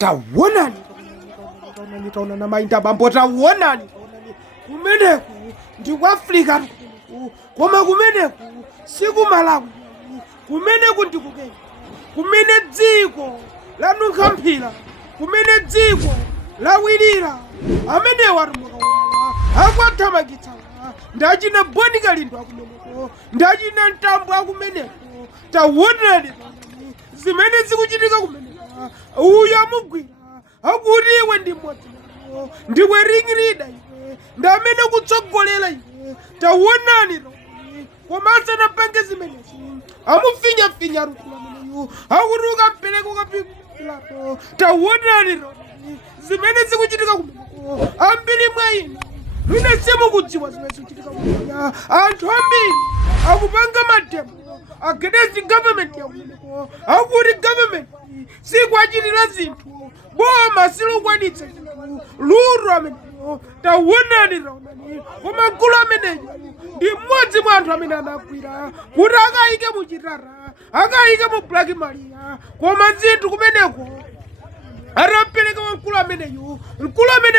Taonani Taonani mainda bambo taonani kumeneku ndi ku Africa koma kumeneku siku Malawi kumeneku ndi ku Kenya kumene dziko lanunkhamphira kumene dziko lawirira amene watu mukaona akwathamangitsa ndachina bonika lindo akumeneko ndachina mtambo akumeneko taonani zimene zikuchitika kumeneka uyu amugwira akuti iwe ndi mmodzi nawo ndiwe ring leader iwe ndamene kutsogolera iwe taonani koma asanapange zimenezi amufinyafinya rukulu ameneyu akuti ukampereka ukapikulapo taonani zimene zikuchitika kumeneko ambiri mwa inu mwina simukudziwa zimene zikuchitika kumeneko anthu ambiri akupanga mademo against government ya kumeneko akuti government sikwachitira zinthu boma silukwanitsa zinthu lulu ameneyo taonani koma mkulu ameneyo ndi mmodzi mwa anthu amene anagwira kuti akayike muchitara akayike mu Black Maria koma zinthu kumeneko atapereka mkulu ameneyu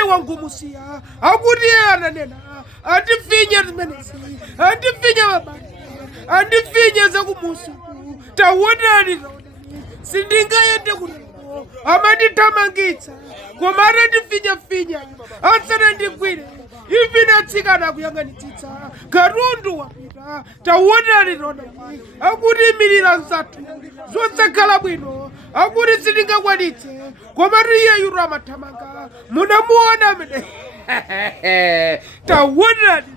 wangumusiya akuti iye ananena andifinya zimenezi andifinya mabanja andifinya zakumusi taonani sindingayende kuleko amandithamangitsa koma atandifinyafinya asanandigwire ivi natsikana kuyang'anitsitsa katundu wapita taonani akuti imirira nzathu zotsakhala bwino akuti sindingakwanitse koma iyeyu amathamanga munamuona amene taonani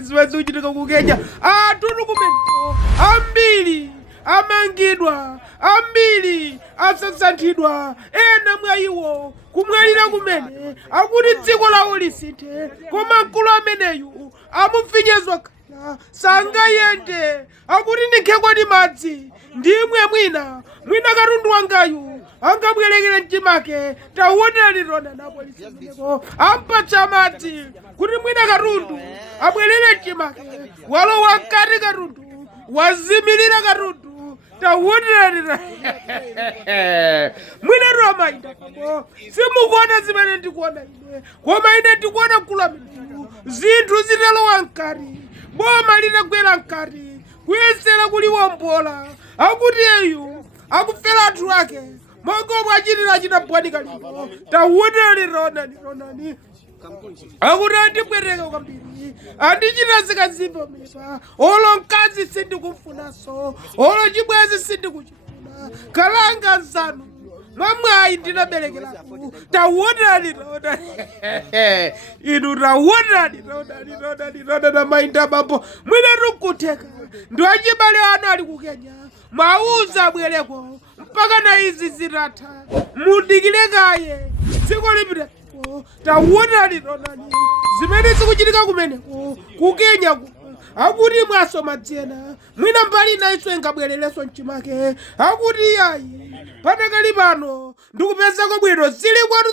zimene zikuchitika ku Kenya atulu kumeneko ambiri amangidwa ambiri asasanthidwa ena mwa iwo kumwalira kumene akuti dziko lawo lisinthe koma mkulu ameneyu amufinyezwa kaya sangayende akuti ndikhekwa ndi madzi ndimwe mwina katundu wangayu angabwerekere mchimake taonani napolisi ameneko ampatsa madzi kuti mwina katundu abwerere mchimake walowa mkati katundu wazimirira katundu taonani mwina amainda pamo simukuona zimene ndikuona ine koma ine ndikuona mkulu ameneyu zinthu zitalowa mkati boma litagwera mkati kuyesera kuliwombola akuti eyu akufera anthu ake monga omwe achita bonika lindo taonani akuti andibwereka kwambiri andichita zikazimba mepa olo mkazi sindikufunaso olo chibwezi sindikuchifuna kalanga nzanu mwamwayi ndinaberekeraku taonani inu taonani mainda bambo mwine rukutheka ndi achibale anu ali ku Kenya mwauza abwereko mpaka na izi zitatha mudikire kaye dziko lipitepo taonani zimene zikuchitika kumeneko ku Kenya akuti mwasoma dzena mwina mbali nayiso ingabwerereso mchimake akuti yayi patakali pano ndikupezako bwino zili kwanu